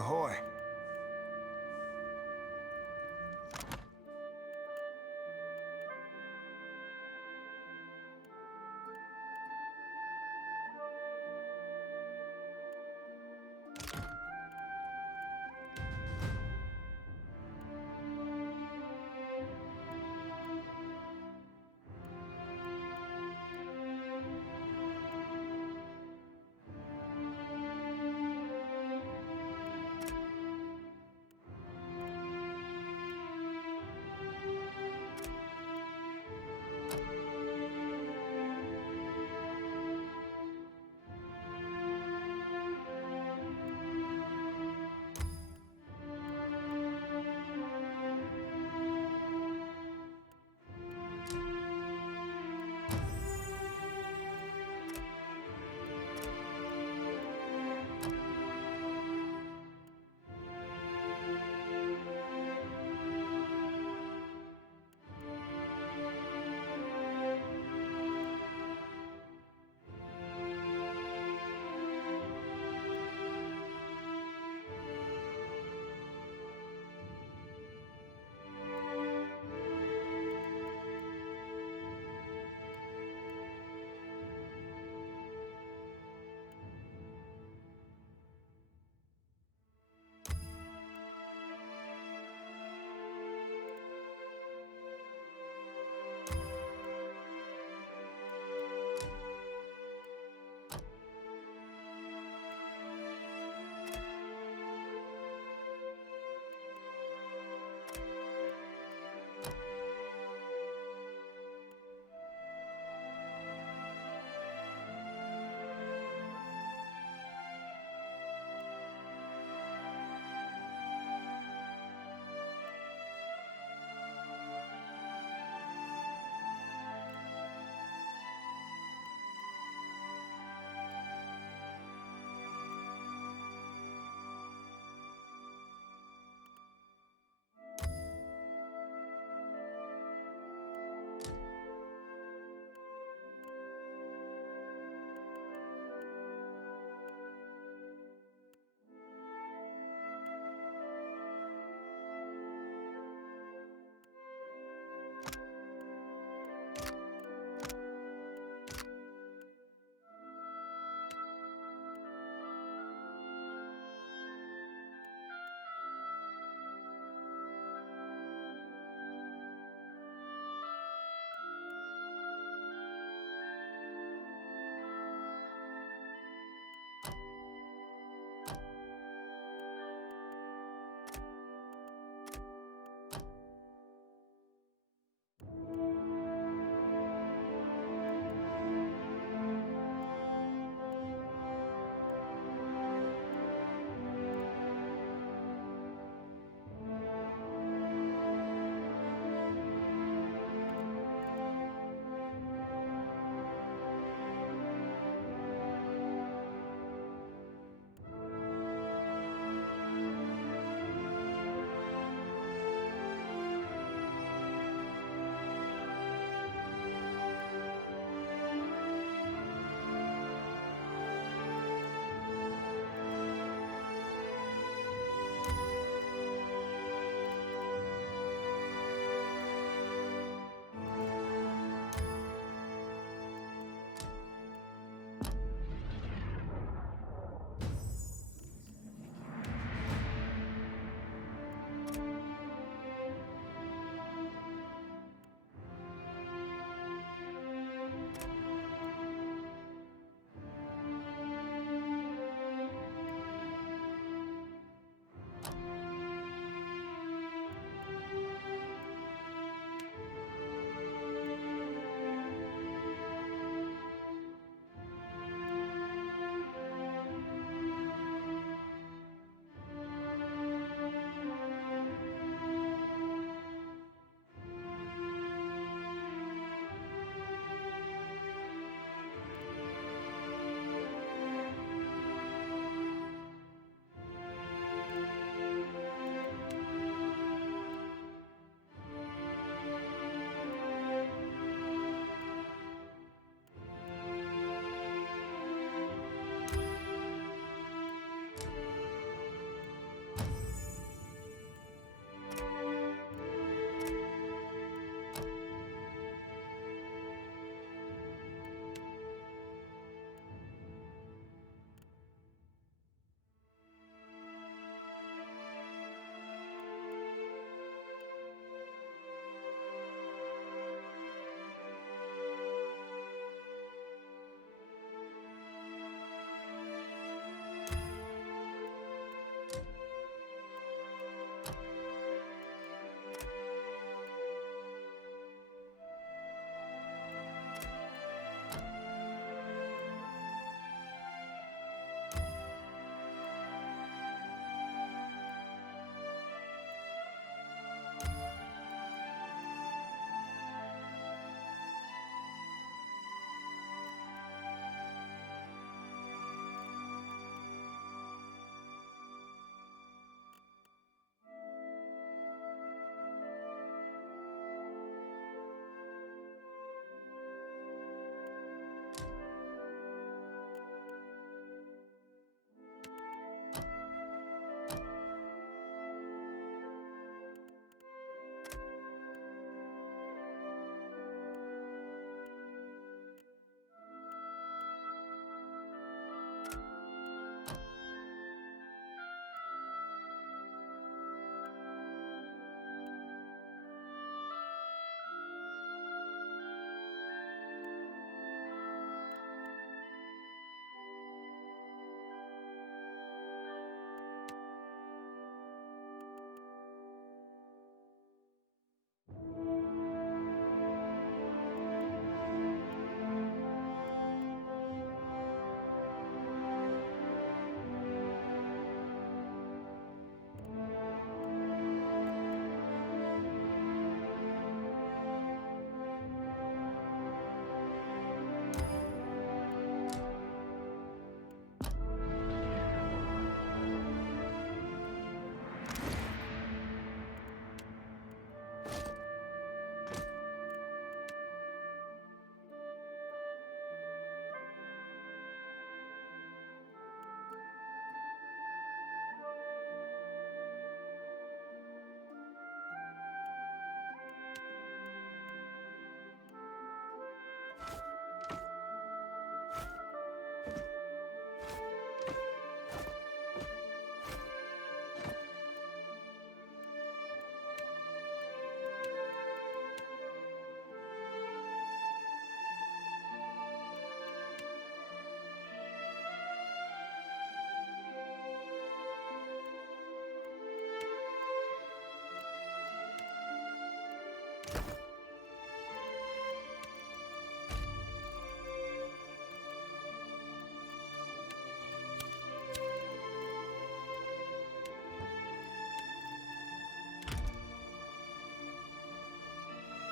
Ahoy.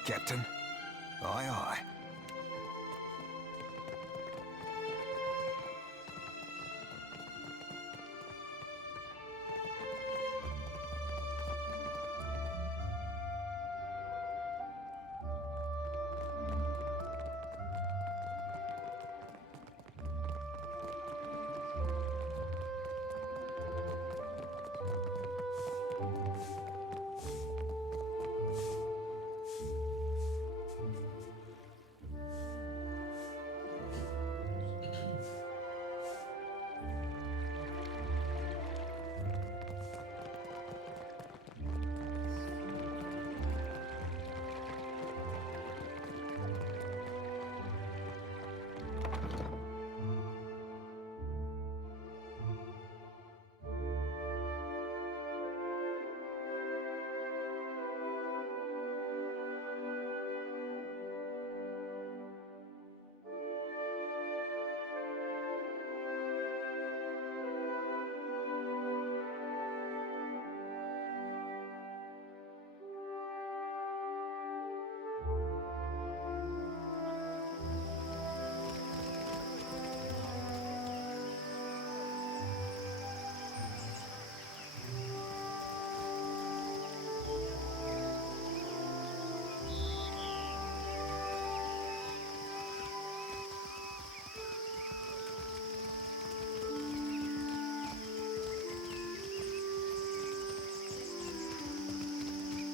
Captain. Aye, aye.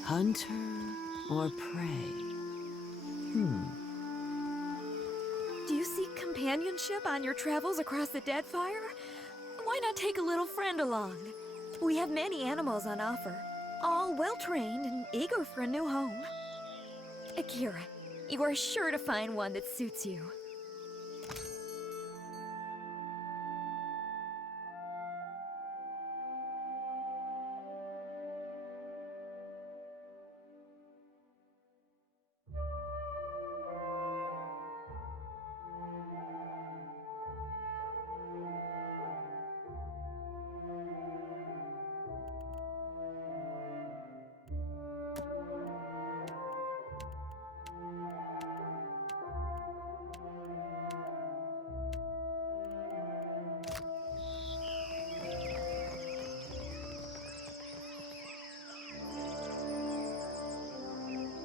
Hunter or prey? Do you seek companionship on your travels across the Deadfire? Why not take a little friend along? We have many animals on offer, all well-trained and eager for a new home. Akira, you are sure to find one that suits you.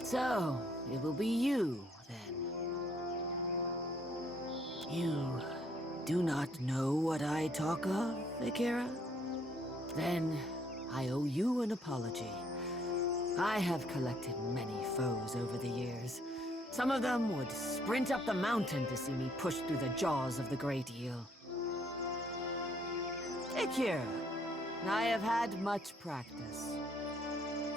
So, it will be you, then. You do not know what I talk of, Akira? Then, I owe you an apology. I have collected many foes over the years. Some of them would sprint up the mountain to see me push through the jaws of the great eel. Akira, I have had much practice.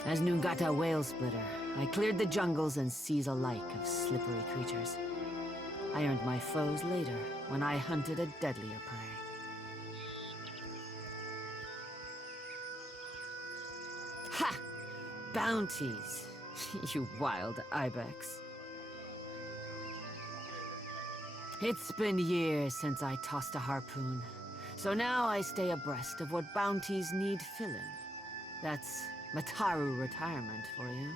As Nungata Whale Splitter, I cleared the jungles and seas alike of slippery creatures. I earned my foes later, when I hunted a deadlier prey. Ha! Bounties, you wild ibex. It's been years since I tossed a harpoon, so now I stay abreast of what bounties need filling. That's Mataru retirement for you.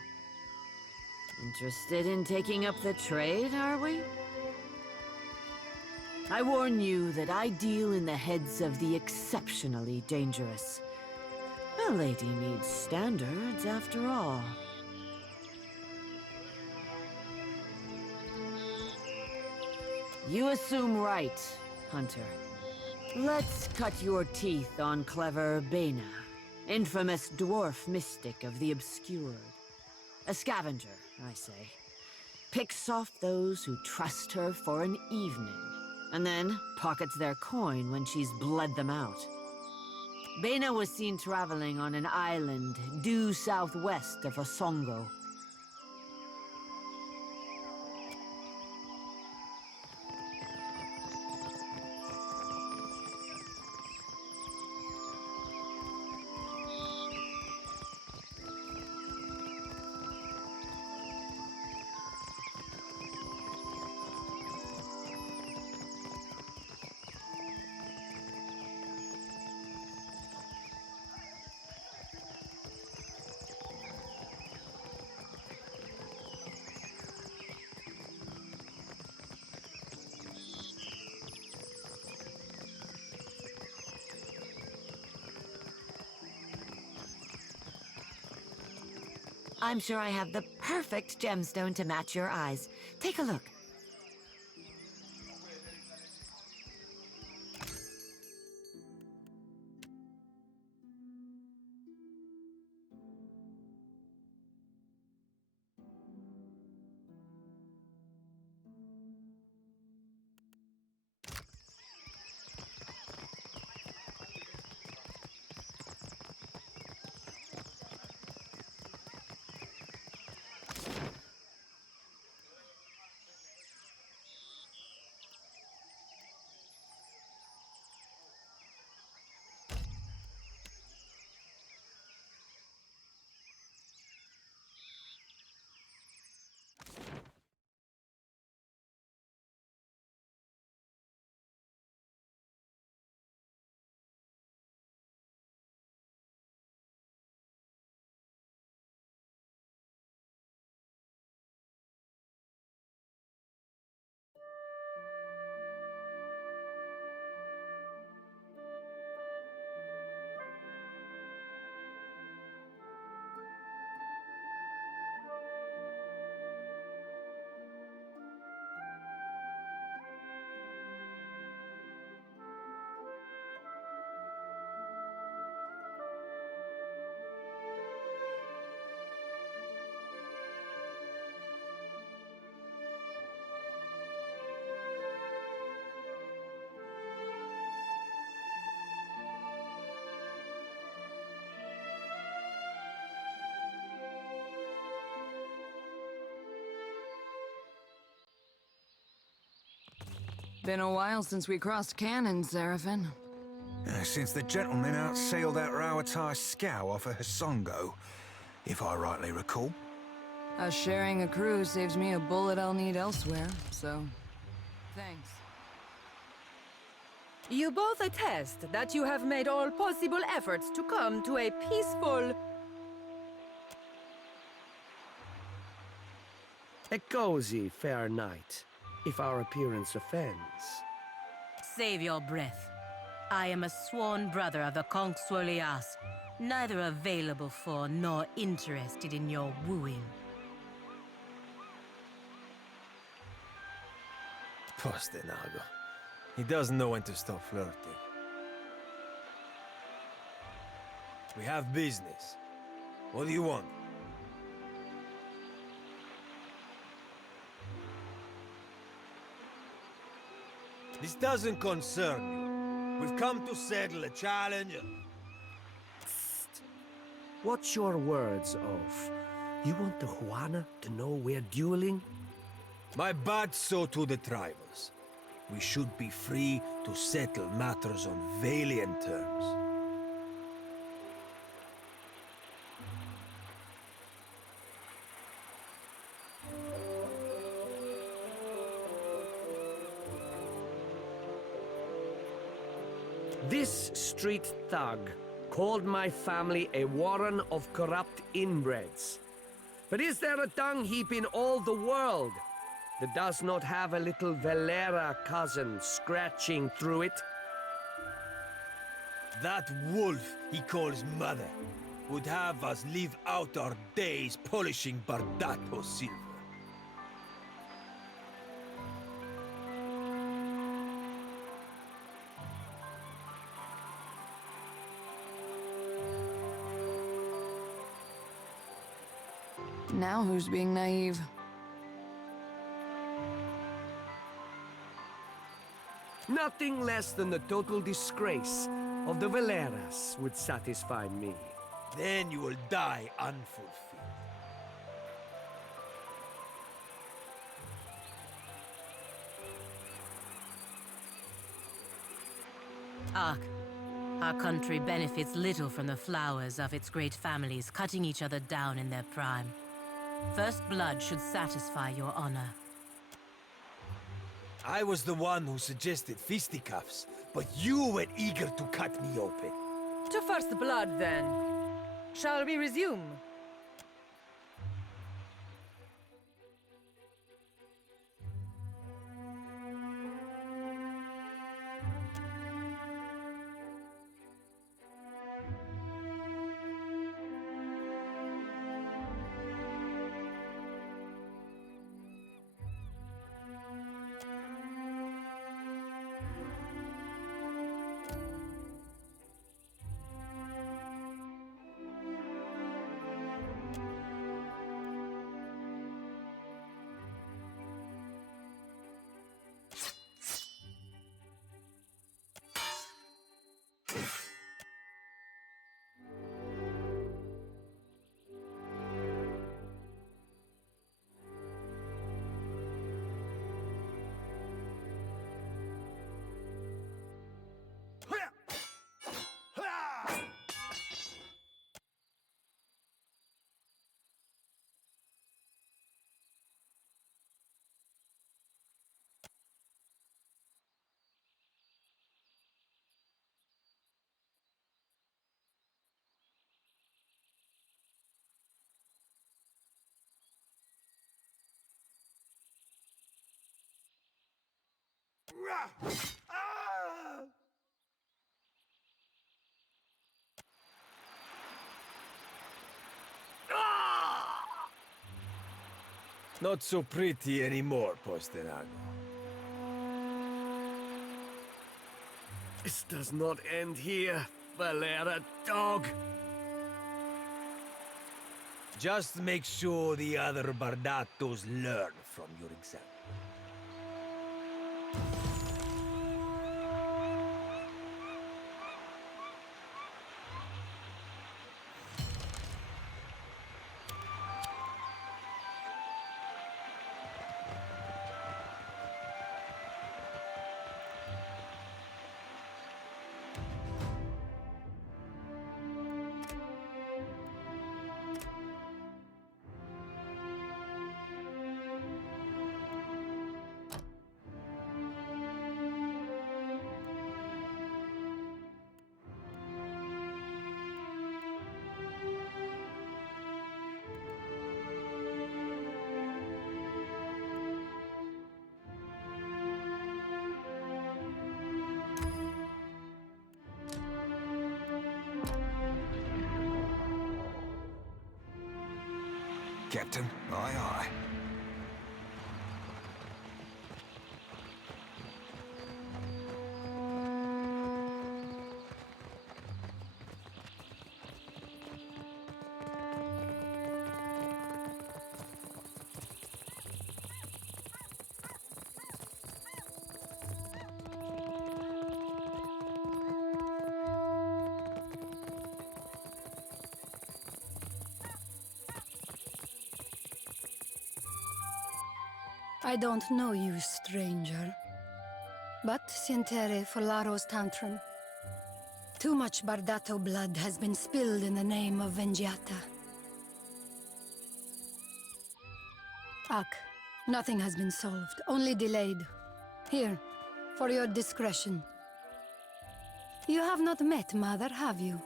Interested in taking up the trade, are we? I warn you that I deal in the heads of the exceptionally dangerous. A lady needs standards, after all. You assume right, Hunter. Let's cut your teeth on clever Bena, infamous dwarf mystic of the obscured. A scavenger, I say. Picks off those who trust her for an evening, and then pockets their coin when she's bled them out. Bena was seen traveling on an island due southwest of Osongo. I'm sure I have the perfect gemstone to match your eyes. Take a look. Been a while since we crossed cannons, Seraphin. Since the gentleman outsailed that Rawatai scow off of Hasongo, if I rightly recall. Us sharing a crew saves me a bullet I'll need elsewhere, so... thanks. You both attest that you have made all possible efforts to come to a peaceful... A cozy, fair night, if our appearance offends. Save your breath. I am a sworn brother of the Conch Swolias, neither available for nor interested in your wooing. Postenago. He doesn't know when to stop flirting. We have business. What do you want? This doesn't concern you. We've come to settle a challenge. What's your words, Oaf? You want the Juana to know we're dueling? My bad so to the tribals. We should be free to settle matters on valiant terms. This street thug called my family a warren of corrupt inbreds. But is there a dung heap in all the world that does not have a little Valera cousin scratching through it? That wolf he calls mother would have us live out our days polishing Bardato silver. Now who's being naive? Nothing less than the total disgrace of the Valeras would satisfy me. Then you will die unfulfilled. Ark, our country benefits little from the flowers of its great families cutting each other down in their prime. First blood should satisfy your honor. I was the one who suggested fisticuffs, but you were eager to cut me open. To first blood, then. Shall we resume? Not so pretty anymore, Postenago. This does not end here, Valera dog. Just make sure the other Bardatos learn from your example. Captain, aye aye. I don't know you, stranger. But Sientere for Laeros tantrum. Too much Bardato blood has been spilled in the name of Vengiata. Ak, nothing has been solved, only delayed. Here, for your discretion. You have not met Mother, have you?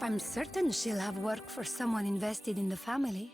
I'm certain she'll have work for someone invested in the family.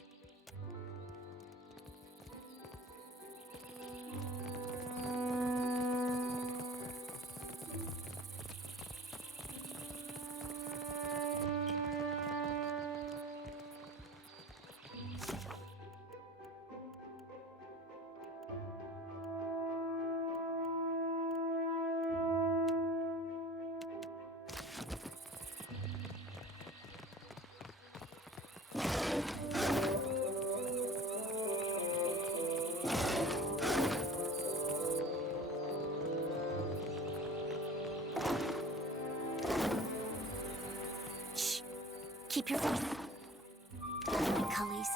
Keep your faith. Cullies.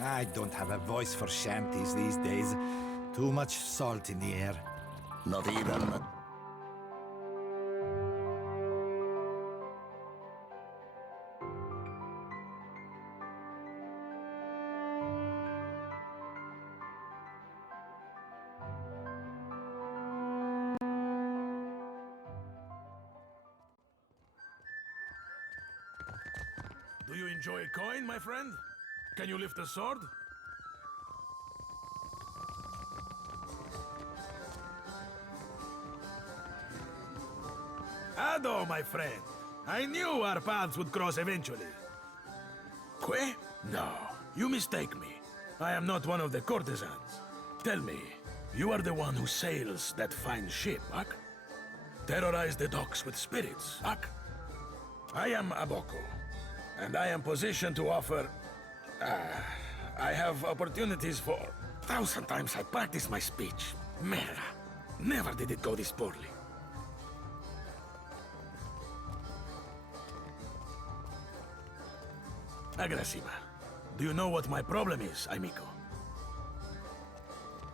I don't have a voice for shanties these days. Too much salt in the air. Not even. Do you enjoy a coin, my friend? Can you lift a sword? Ado, my friend. I knew our paths would cross eventually. Que? No, you mistake me. I am not one of the courtesans. Tell me, you are the one who sails that fine ship, Ak? Terrorize the docks with spirits, Ak? I am Aboko, and I am positioned to offer... I have opportunities for... 1,000 times I practiced my speech. Merda. Never did it go this poorly. Agressiva, do you know what my problem is, amigo?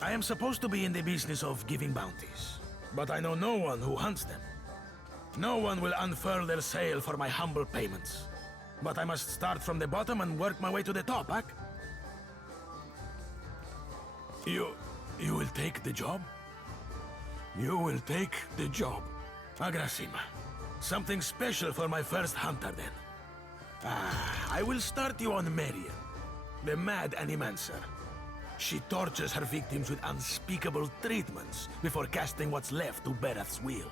I am supposed to be in the business of giving bounties, but I know no one who hunts them. No one will unfurl their sail for my humble payments. But I must start from the bottom and work my way to the top, Ak? You will take the job? You will take the job. Agrasima. Something special for my first hunter, then. I will start you on Marian, the mad animancer. She tortures her victims with unspeakable treatments before casting what's left to Berath's will.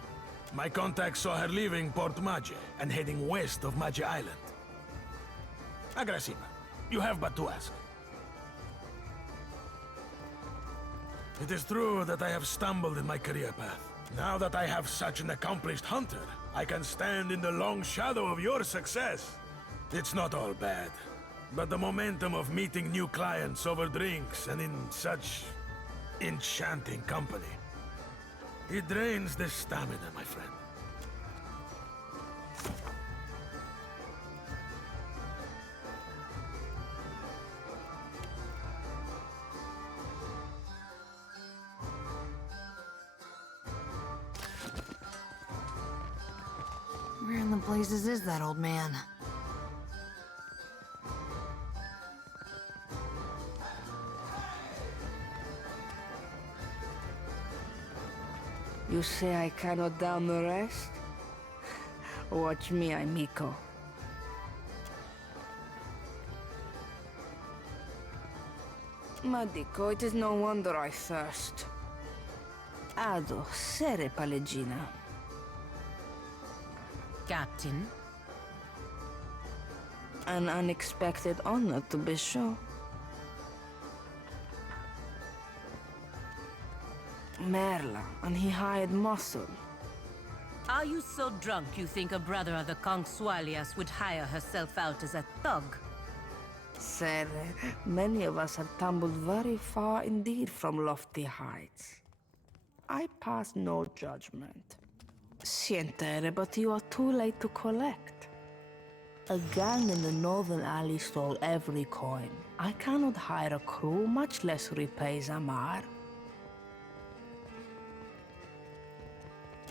My contact saw her leaving Port Maje and heading west of Maje Island. Agrasima, you have but to ask. It is true that I have stumbled in my career path. Now that I have such an accomplished hunter, I can stand in the long shadow of your success. It's not all bad, but the momentum of meeting new clients over drinks and in such enchanting company, it drains the stamina, my friend. Where in the blazes is that old man? You say I cannot down the rest? Watch me, amico. Madico, it is no wonder I thirst. Ado, sere palegina. Captain? An unexpected honor, to be sure. Merla, and he hired muscle. Are you so drunk you think a brother of the Consualias would hire herself out as a thug? Sere, many of us have tumbled very far indeed from lofty heights. I pass no judgment. Sientere, but you are too late to collect. A gang in the northern alley stole every coin. I cannot hire a crew, much less repay Zamar.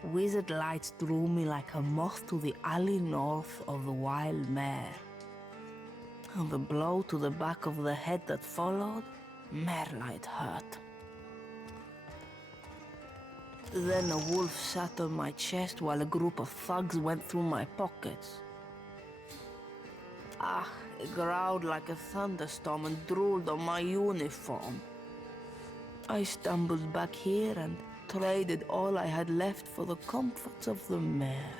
Wizard lights drew me like a moth to the alley north of the wild mare. And the blow to the back of the head that followed, Merla, it hurt. Then a wolf sat on my chest while a group of thugs went through my pockets. Ah, it growled like a thunderstorm and drooled on my uniform. I stumbled back here and traded all I had left for the comforts of the mare.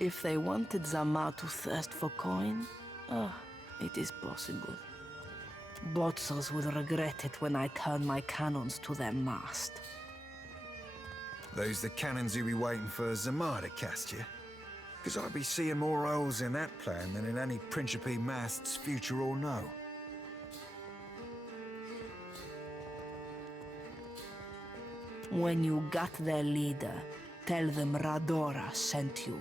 If they wanted Zamar to thirst for coin, it is possible. Botzos will regret it when I turn my cannons to their mast. Those the cannons you be waiting for Zamar to cast you? Because I'd be seeing more holes in that plan than in any Principe mast's future or no. When you got their leader, tell them Radora sent you.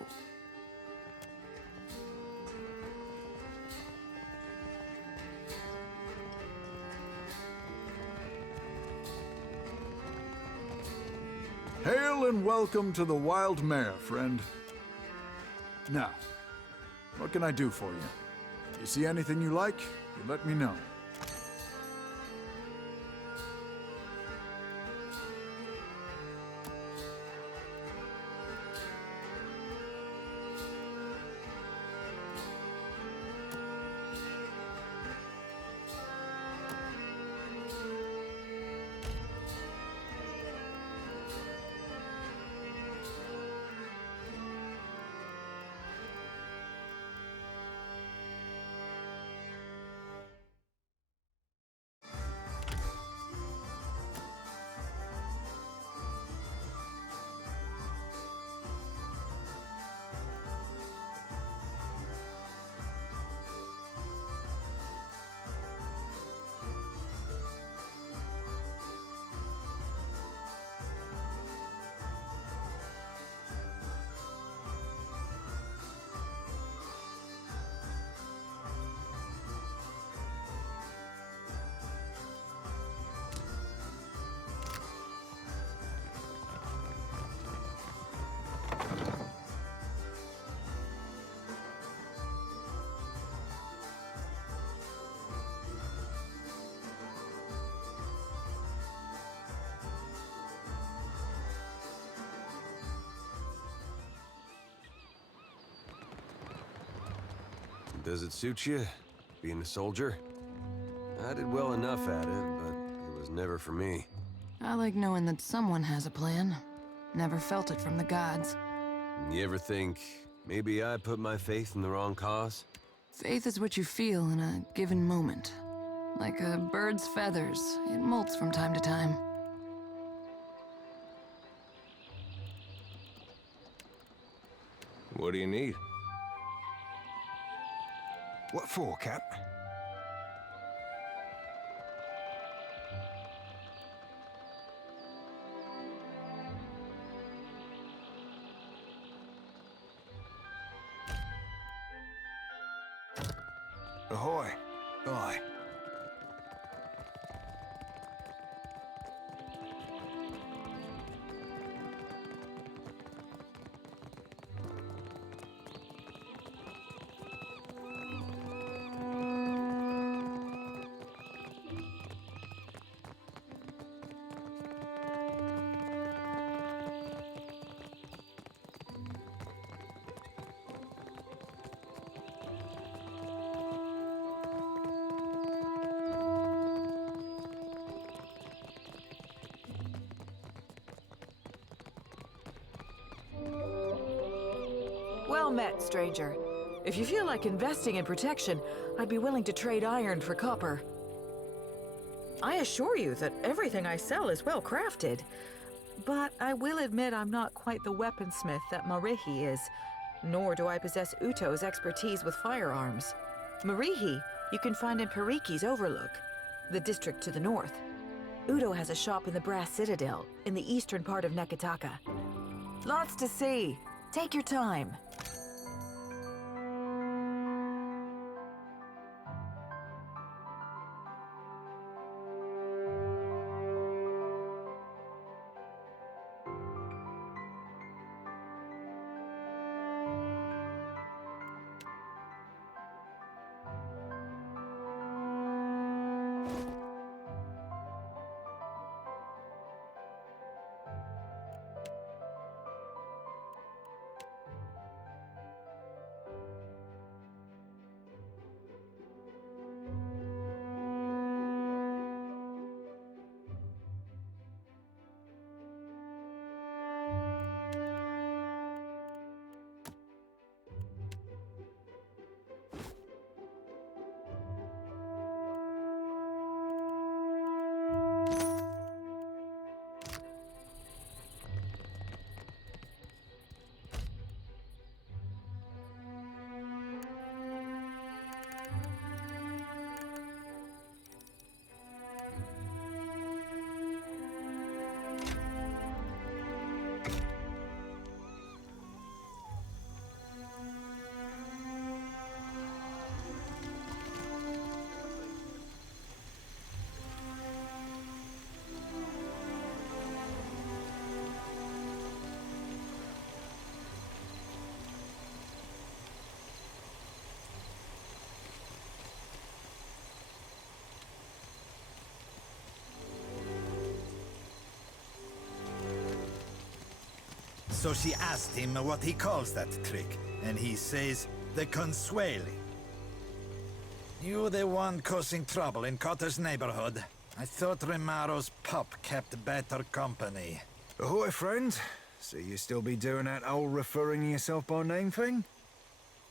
Hail and welcome to the Wild Mare, friend. Now, what can I do for you? You see anything you like, you let me know. Does it suit you, being a soldier? I did well enough at it, but it was never for me. I like knowing that someone has a plan. Never felt it from the gods. You ever think, maybe I put my faith in the wrong cause? Faith is what you feel in a given moment. Like a bird's feathers, it molts from time to time. What do you need? What for, Cap? Ahoy. Bye. Well met, stranger. If you feel like investing in protection, I'd be willing to trade iron for copper. I assure you that everything I sell is well crafted. But I will admit I'm not quite the weaponsmith that Marihi is, nor do I possess Uto's expertise with firearms. Marihi you can find in Periki's Overlook, the district to the north. Uto has a shop in the Brass Citadel, in the eastern part of Nekataka. Lots to see. Take your time. So she asked him what he calls that trick, and he says, the Consueli. You the one causing trouble in Cotter's neighborhood? I thought Rimaro's pup kept better company. Ahoy, friend. So you still be doing that old referring to yourself by name thing?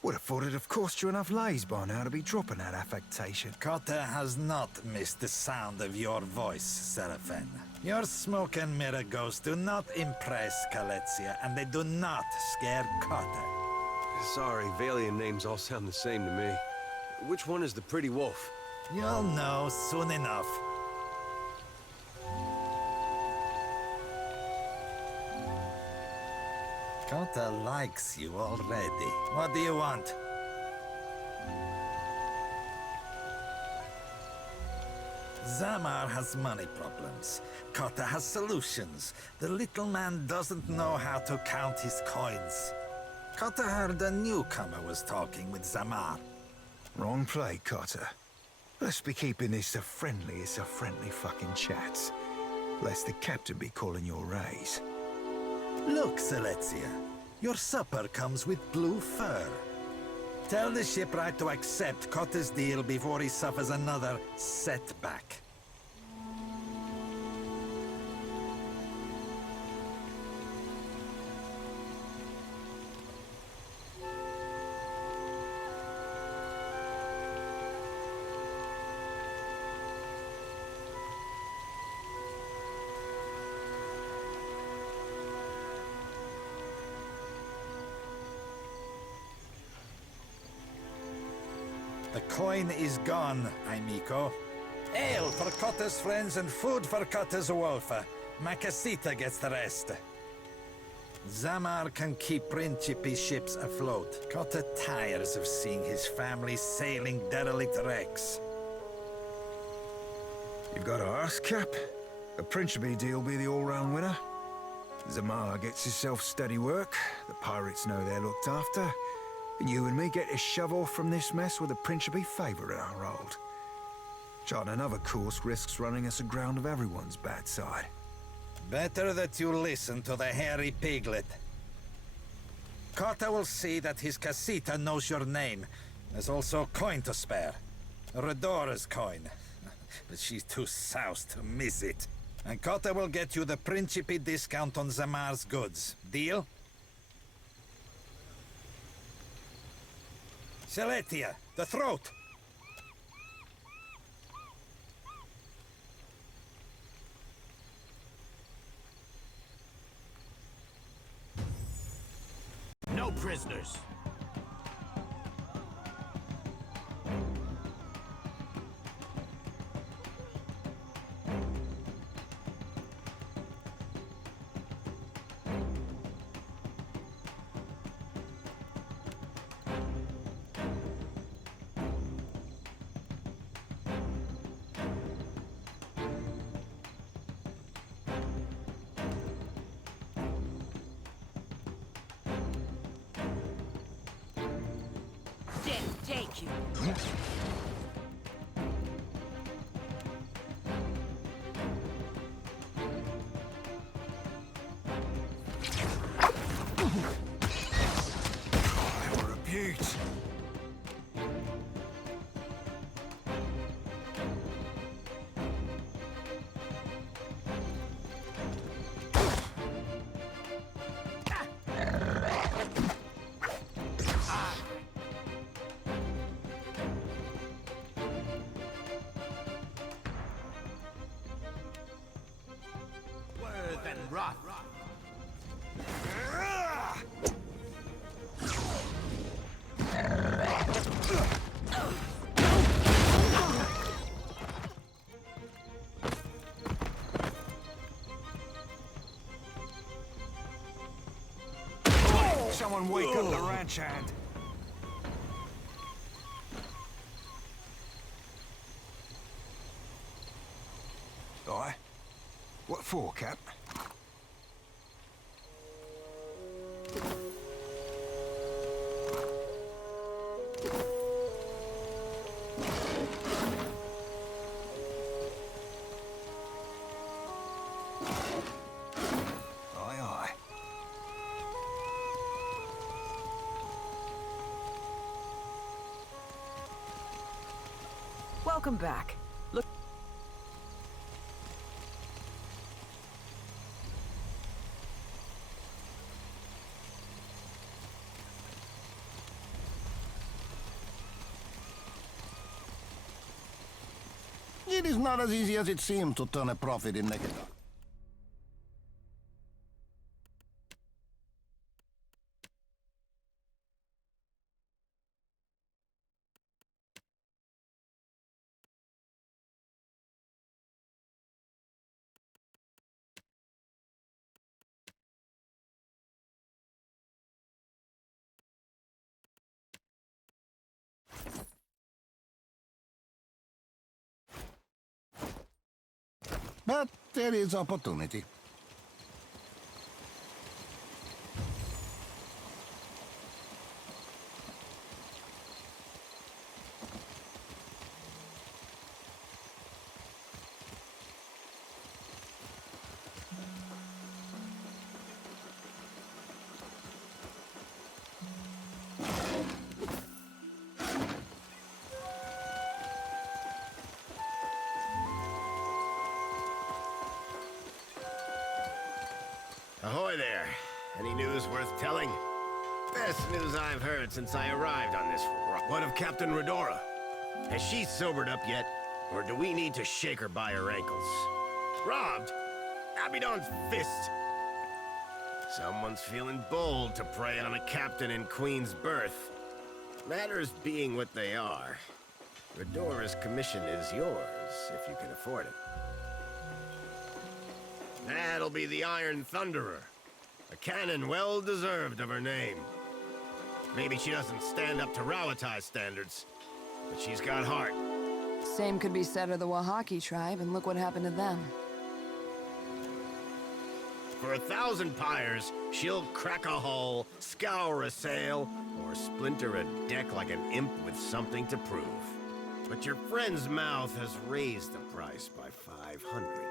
Would have thought it'd have cost you enough lays by now to be dropping that affectation. Cotter has not missed the sound of your voice, Seraphin. Your smoke and mirror ghosts do not impress Kaletzia, and they do not scare Cotter. Sorry, Valian names all sound the same to me. Which one is the pretty wolf? You'll know soon enough. Cotter likes you already. What do you want? Zamar has money problems. Cotter has solutions. The little man doesn't know how to count his coins. Cotter heard a newcomer was talking with Zamar. Wrong play, Cotter. Let's be keeping this the friendliest of friendly fucking chats. Lest the captain be calling your raise. Look, Selezia. Your supper comes with blue fur. Tell the shipwright to accept Cotter's deal before he suffers another setback. The coin is gone, amico. Ale for Cotter's friends and food for Cotter's wolf. Macasita gets the rest. Zamar can keep Principe ships afloat. Cotter tires of seeing his family sailing derelict wrecks. You've got to ask, Cap. The Principe deal be the all-round winner. Zamar gets himself steady work, the pirates know they're looked after, and you and me get to shove off from this mess with a Principe favour in our hold. Charting another course risks running us aground of everyone's bad side. Better that you listen to the hairy piglet. Cotter will see that his casita knows your name. There's also a coin to spare. Redora's coin. But she's too soused to miss it. And Cotter will get you the Principe discount on Zamar's goods. Deal? Seletia, the throat! No prisoners. Take you. You're a beaut. Rough. Someone wake up the ranch hand. Aye. What for, Cap? Aye, aye. Welcome back. Look. It is not as easy as it seems to turn a profit in Neketa. But there is opportunity. Ahoy there. Any news worth telling? Best news I've heard since I arrived on this rock. What of Captain Redora? Has she sobered up yet? Or do we need to shake her by her ankles? Robbed? Abidon's fist. Someone's feeling bold to prey on a captain in Queen's berth. Matters being what they are, Redora's commission is yours, if you can afford it. That'll be the Iron Thunderer. A cannon well-deserved of her name. Maybe she doesn't stand up to Rawatai standards, but she's got heart. Same could be said of the Wahaki tribe, and look what happened to them. For 1,000 pyres, she'll crack a hull, scour a sail, or splinter a deck like an imp with something to prove. But your friend's mouth has raised the price by 500.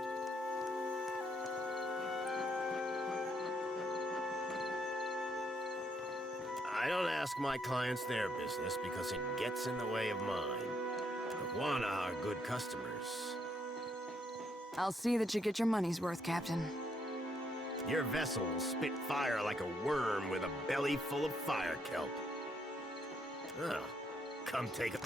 I don't ask my clients their business because it gets in the way of mine. But Wana are good customers. I'll see that you get your money's worth, Captain. Your vessel will spit fire like a worm with a belly full of fire kelp. Oh, come take a...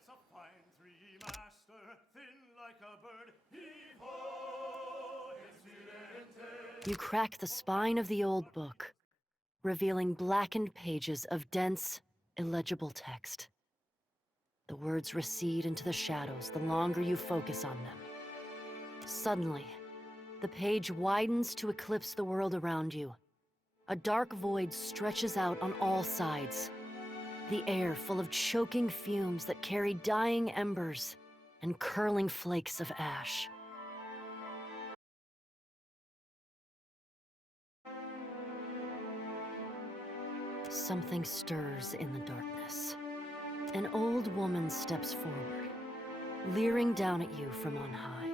It's a fine three-master, thin like a bird. Heave-ho, incidente. You crack the spine of the old book, revealing blackened pages of dense, illegible text. The words recede into the shadows the longer you focus on them. Suddenly, the page widens to eclipse the world around you. A dark void stretches out on all sides. The air full of choking fumes that carry dying embers and curling flakes of ash. Something stirs in the darkness. An old woman steps forward, leering down at you from on high.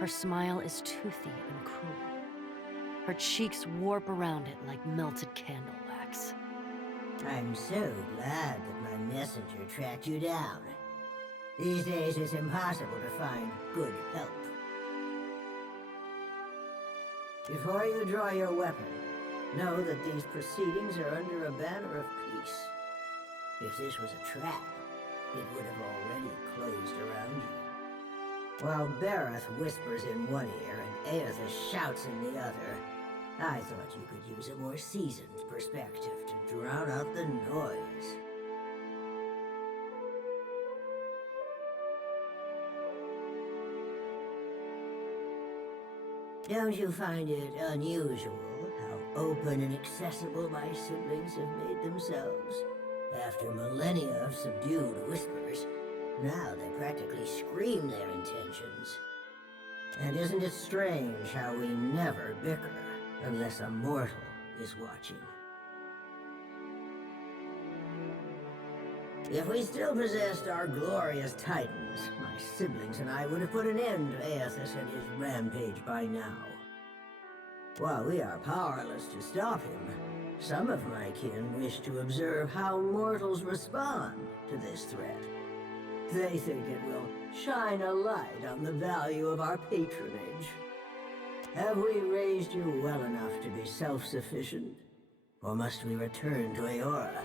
Her smile is toothy and cruel. Her cheeks warp around it like melted candle wax. I'm so glad that my messenger tracked you down. These days it's impossible to find good help. Before you draw your weapon, know that these proceedings are under a banner of peace. If this was a trap, it would have already closed around you. While Bareth whispers in one ear and Aethys shouts in the other, I thought you could use a more seasoned perspective to drown out the noise. Don't you find it unusual how open and accessible my siblings have made themselves? After millennia of subdued whispers, now they practically scream their intentions. And isn't it strange how we never bicker unless a mortal is watching? If we still possessed our glorious titans, my siblings and I would have put an end to Aethys and his rampage by now. While we are powerless to stop him, some of my kin wish to observe how mortals respond to this threat. They think it will shine a light on the value of our patronage. Have we raised you well enough to be self-sufficient? Or must we return to Eora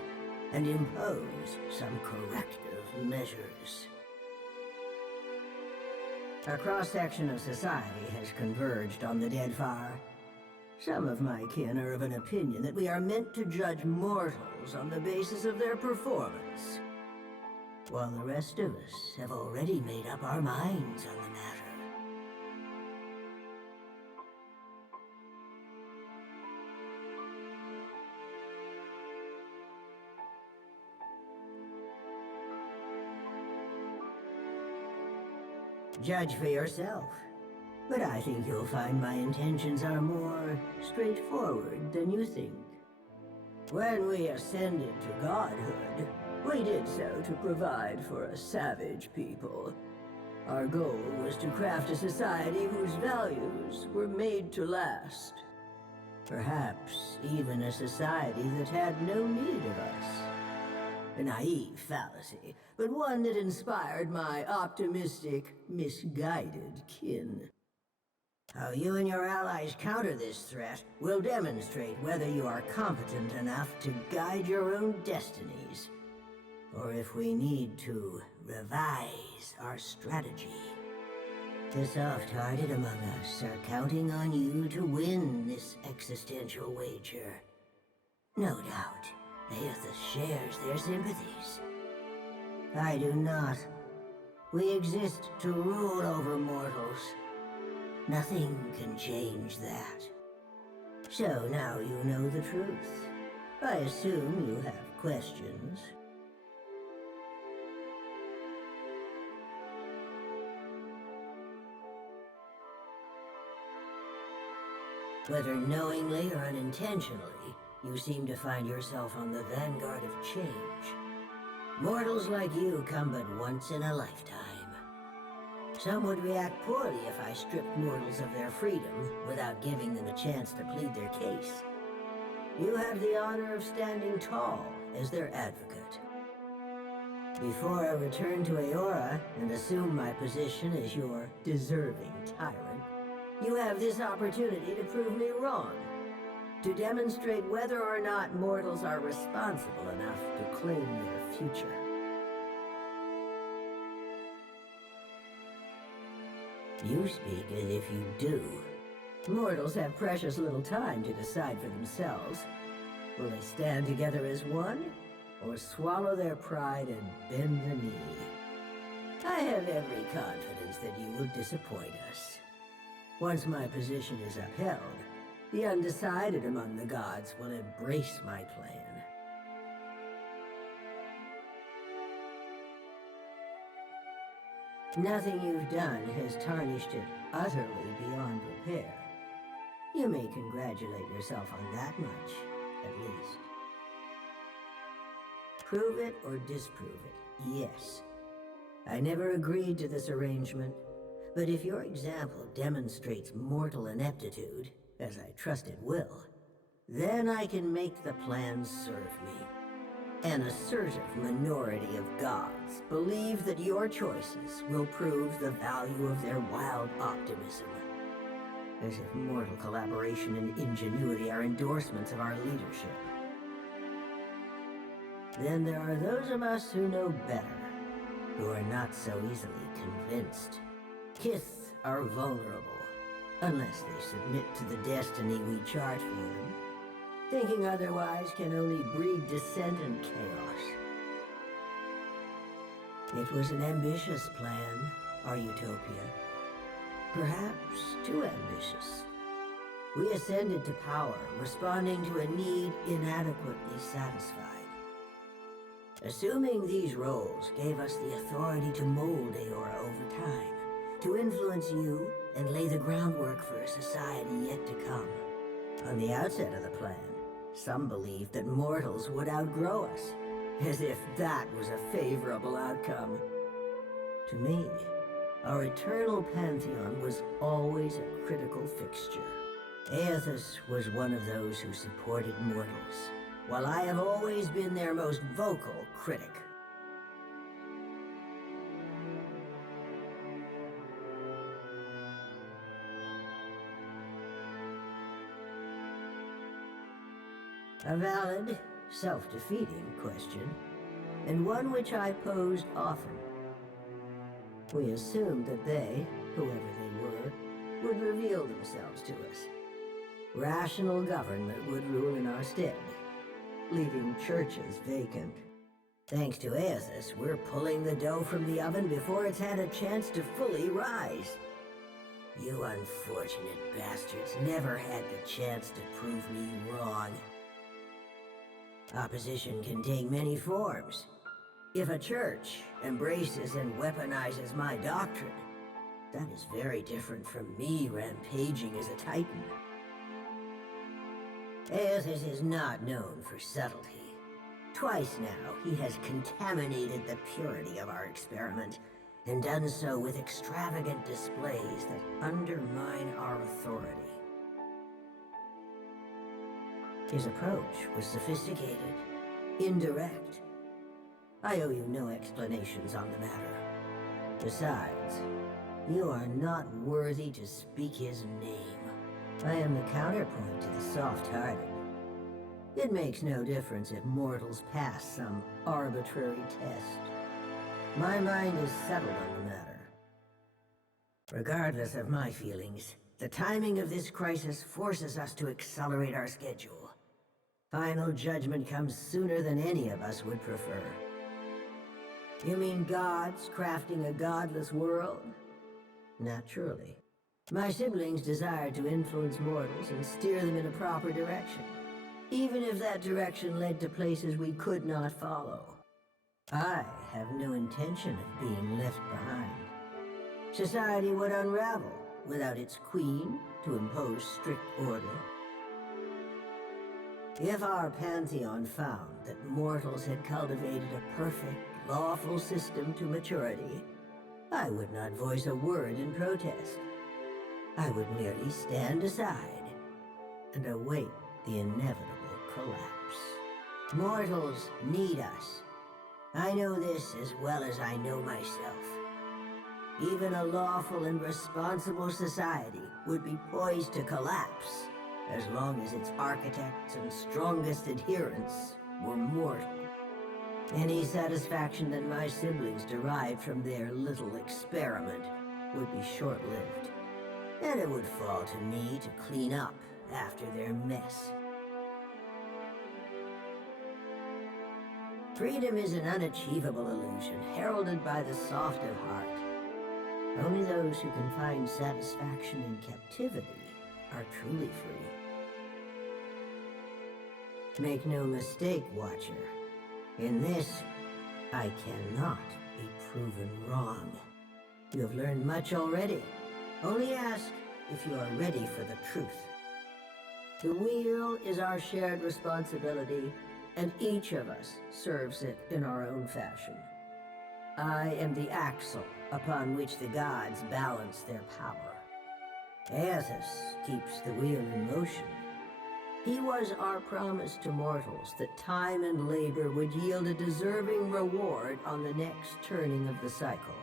and impose some corrective measures? A cross-section of society has converged on the Deadfire. Some of my kin are of an opinion that we are meant to judge mortals on the basis of their performance, while the rest of us have already made up our minds on the matter. Judge for yourself. But I think you'll find my intentions are more straightforward than you think. When we ascended to godhood, we did so to provide for a savage people. Our goal was to craft a society whose values were made to last. Perhaps even a society that had no need of us. A naive fallacy, but one that inspired my optimistic, misguided kin. How you and your allies counter this threat will demonstrate whether you are competent enough to guide your own destinies, or if we need to revise our strategy. The soft-hearted among us are counting on you to win this existential wager. No doubt, Aethys shares their sympathies. I do not. We exist to rule over mortals. Nothing can change that. So now you know the truth. I assume you have questions. Whether knowingly or unintentionally, you seem to find yourself on the vanguard of change. Mortals like you come but once in a lifetime. Some would react poorly if I stripped mortals of their freedom without giving them a chance to plead their case. You have the honor of standing tall as their advocate. Before I return to Eora and assume my position as your deserving tyrant, you have this opportunity to prove me wrong. To demonstrate whether or not mortals are responsible enough to claim their future. You speak as if you do. Mortals have precious little time to decide for themselves. Will they stand together as one, or swallow their pride and bend the knee? I have every confidence that you will disappoint us. Once my position is upheld, the undecided among the gods will embrace my plan. Nothing you've done has tarnished it utterly beyond repair. You may congratulate yourself on that much, at least. Prove it or disprove it, yes. I never agreed to this arrangement, but if your example demonstrates mortal ineptitude, as I trust it will, then I can make the plan serve me. An assertive minority of gods believe that your choices will prove the value of their wild optimism. As if mortal collaboration and ingenuity are endorsements of our leadership. Then there are those of us who know better, who are not so easily convinced. Kith are vulnerable, unless they submit to the destiny we chart for them. Thinking otherwise can only breed dissent and chaos. It was an ambitious plan, our utopia. Perhaps too ambitious. We ascended to power, responding to a need inadequately satisfied. Assuming these roles gave us the authority to mold Aora over time, to influence you and lay the groundwork for a society yet to come. On the outset of the plan, some believed that mortals would outgrow us, as if that was a favorable outcome. To me, our eternal pantheon was always a critical fixture. Aethys was one of those who supported mortals, while I have always been their most vocal critic. A valid, self-defeating question, and one which I posed often. We assumed that they, whoever they were, would reveal themselves to us. Rational government would rule in our stead, leaving churches vacant. Thanks to Aethys, we're pulling the dough from the oven before it's had a chance to fully rise. You unfortunate bastards never had the chance to prove me wrong. Opposition can take many forms. If a church embraces and weaponizes my doctrine, that is very different from me rampaging as a titan. Aethys is not known for subtlety. Twice now, he has contaminated the purity of our experiment, and done so with extravagant displays that undermine our authority. His approach was sophisticated, indirect. I owe you no explanations on the matter. Besides, you are not worthy to speak his name. I am the counterpoint to the soft-hearted. It makes no difference if mortals pass some arbitrary test. My mind is settled on the matter. Regardless of my feelings, the timing of this crisis forces us to accelerate our schedule. Final judgment comes sooner than any of us would prefer. You mean gods crafting a godless world? Naturally. My siblings desired to influence mortals and steer them in a proper direction, even if that direction led to places we could not follow. I have no intention of being left behind. Society would unravel without its queen to impose strict order. If our pantheon found that mortals had cultivated a perfect, lawful system to maturity, I would not voice a word in protest. I would merely stand aside and await the inevitable collapse. Mortals need us. I know this as well as I know myself. Even a lawful and responsible society would be poised to collapse as long as its architects and strongest adherents were mortal. Any satisfaction that my siblings derived from their little experiment would be short-lived, and it would fall to me to clean up after their mess. Freedom is an unachievable illusion, heralded by the soft of heart. Only those who can find satisfaction in captivity are truly free. Make no mistake, Watcher. In this, I cannot be proven wrong. You have learned much already. Only ask if you are ready for the truth. The wheel is our shared responsibility, and each of us serves it in our own fashion. I am the axle upon which the gods balance their power. Aethys keeps the wheel in motion. He was our promise to mortals that time and labor would yield a deserving reward on the next turning of the cycle.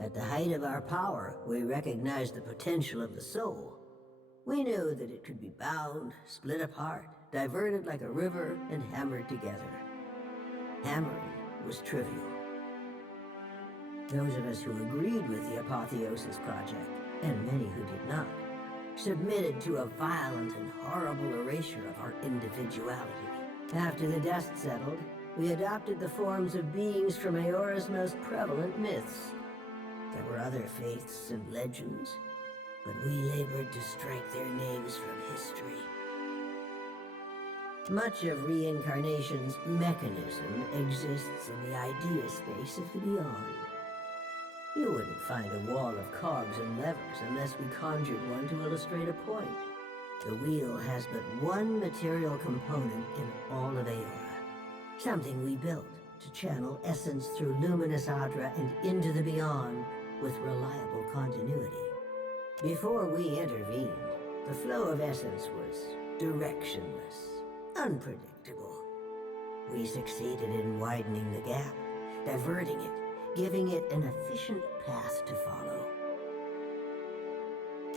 At the height of our power, we recognized the potential of the soul. We knew that it could be bound, split apart, diverted like a river, and hammered together. Hammering was trivial. Those of us who agreed with the Apotheosis Project, and many who did not, submitted to a violent and horrible erasure of our individuality. After the dust settled, we adopted the forms of beings from Eora's most prevalent myths. There were other faiths and legends, but we labored to strike their names from history. Much of reincarnation's mechanism exists in the idea space of the beyond. You wouldn't find a wall of cogs and levers unless we conjured one to illustrate a point. The wheel has but one material component in all of Eora. Something we built to channel essence through luminous Adra and into the beyond with reliable continuity. Before we intervened, the flow of essence was directionless, unpredictable. We succeeded in widening the gap, diverting it, giving it an efficient path to follow.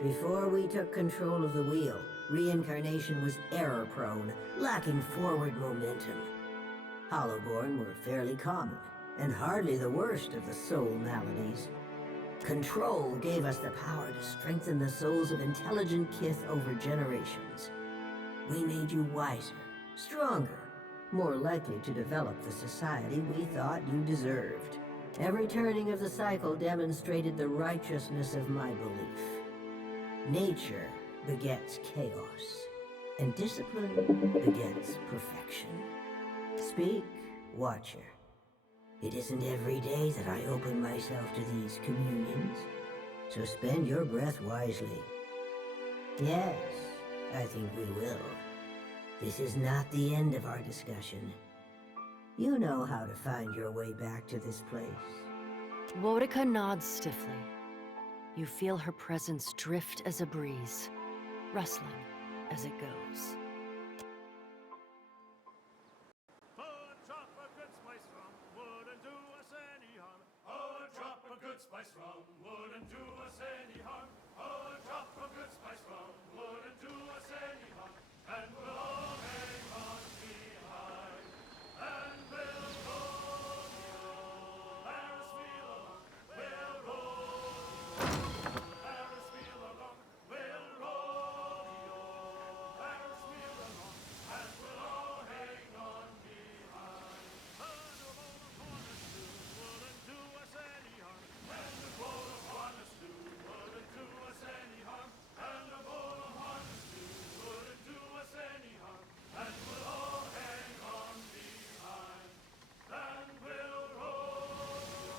Before we took control of the wheel, reincarnation was error-prone, lacking forward momentum. Hollowborn were fairly common, and hardly the worst of the soul maladies. Control gave us the power to strengthen the souls of intelligent kith over generations. We made you wiser, stronger, more likely to develop the society we thought you deserved. Every turning of the cycle demonstrated the righteousness of my belief. Nature begets chaos, and discipline begets perfection. Speak, Watcher. It isn't every day that I open myself to these communions, so spend your breath wisely. Yes, I think we will. This is not the end of our discussion. You know how to find your way back to this place. Wotica nods stiffly. You feel her presence drift as a breeze, rustling as it goes. Good spice rum wouldn't do us any harm. Oh, a drop of good spice rum wouldn't do us any harm. And we'll all hang on behind. And we'll roll you. Paris wheel along, we'll roll you. Paris wheel along, we'll roll you. Paris wheel along, and we'll all hang on behind. And a bowl of harness wouldn't do us any harm. And a bowl of harness wouldn't do us any harm. And a bowl of harness wouldn't do us any harm. And we'll all hang on behind. And we'll roll you.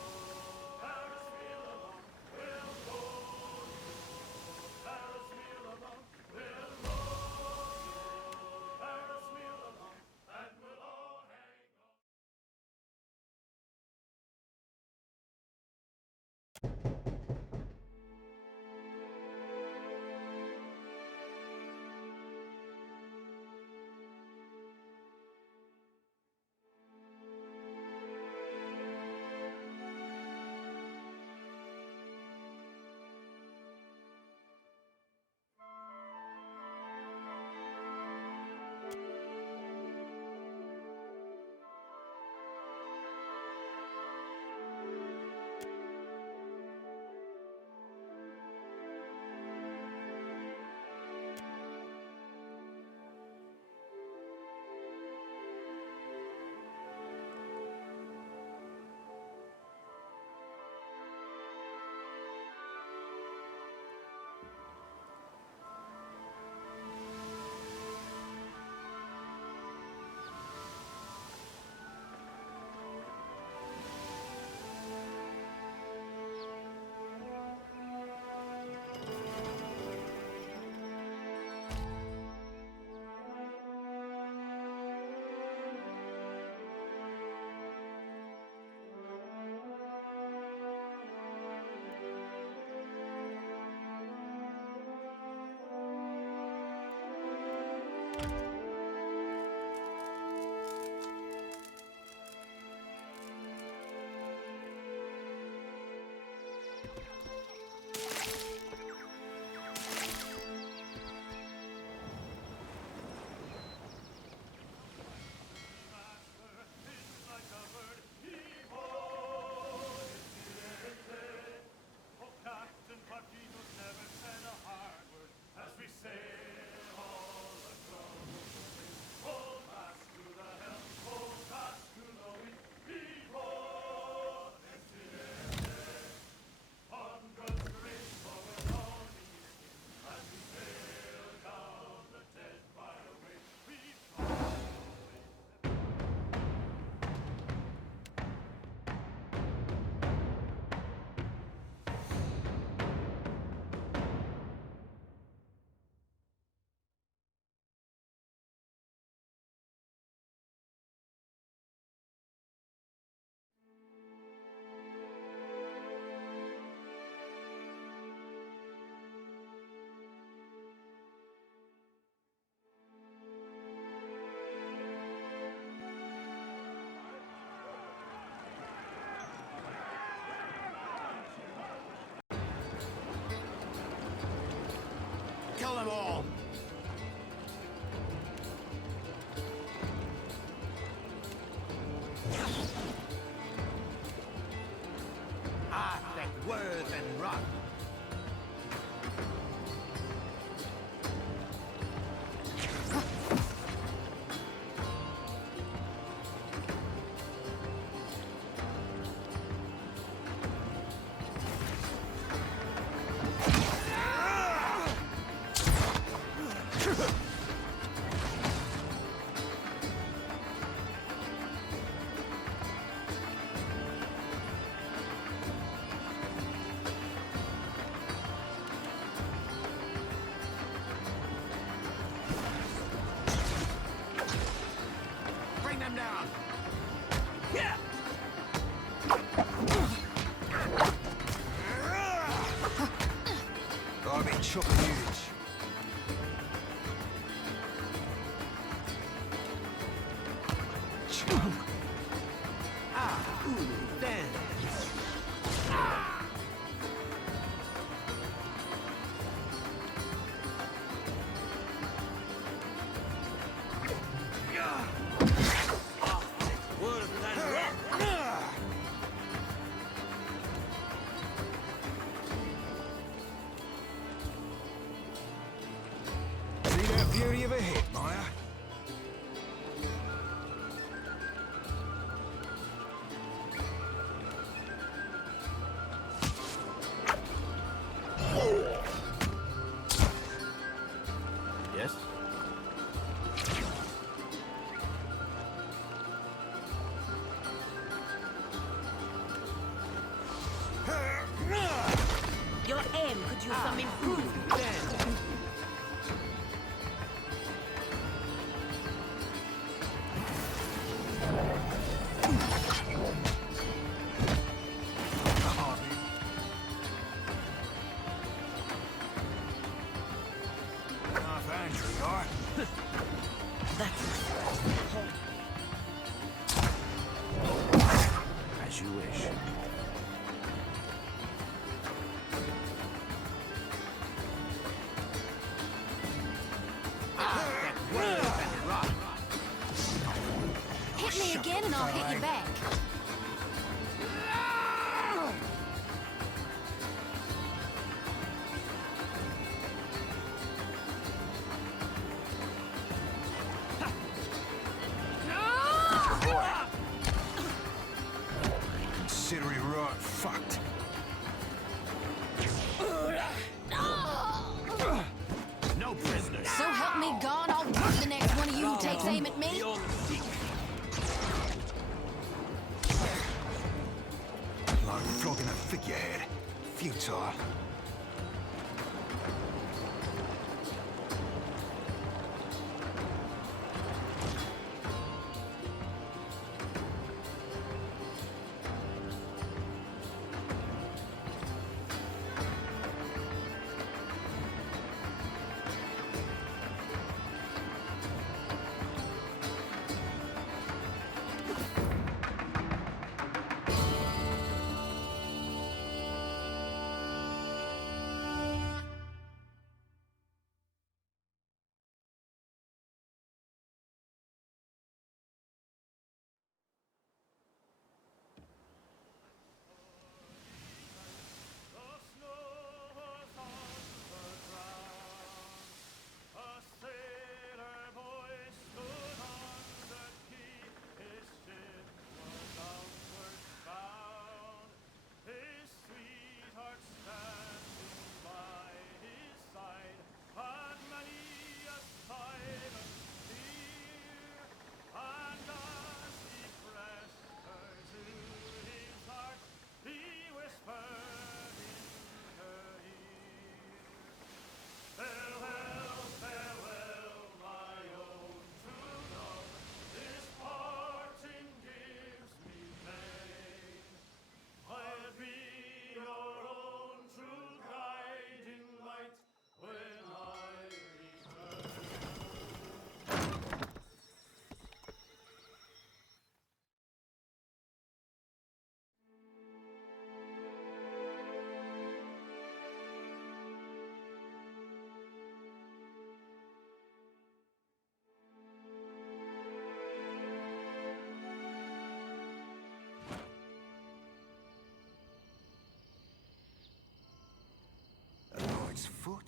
Paris wheel along, we'll roll you. Paris wheel along, we'll roll you. Paris wheel along, and we'll all hang on. them all! Ah, that word and rock! Bring them down! Yeah! I've been chopping huge. Ah, ooh, then! See that beauty of a hit, Maya? Yes? Your aim could use some improvement. Half Andrew, you are. As you wish. Ah, that word and rock! Hit me again and I'll hit you back. Consider it right fucked. No prisoners! So help me God, I'll work the next one of you who takes aim at me. Like flogging a figurehead. Futile.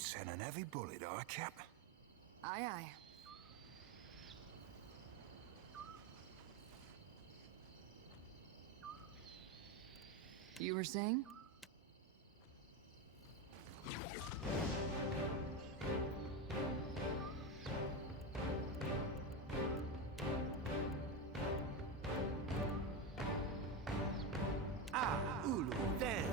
boots and an heavy bullet, aye, Cap? Aye, aye. You were saying? Ulu, then.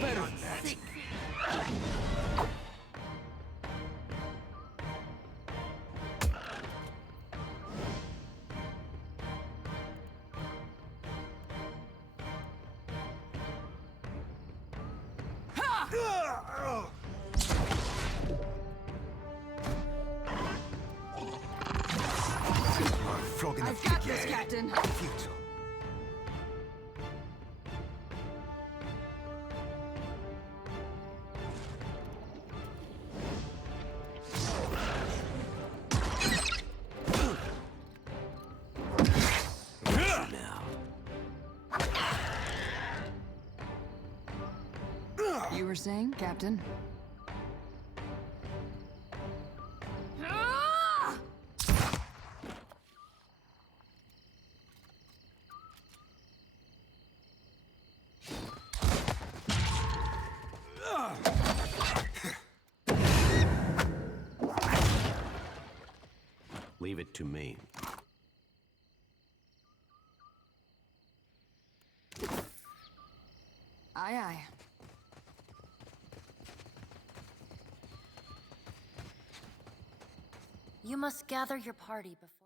Perfect. Flogging I've got this, Captain. Futile. You were saying, Captain? Leave it to me. Aye, aye. You must gather your party before.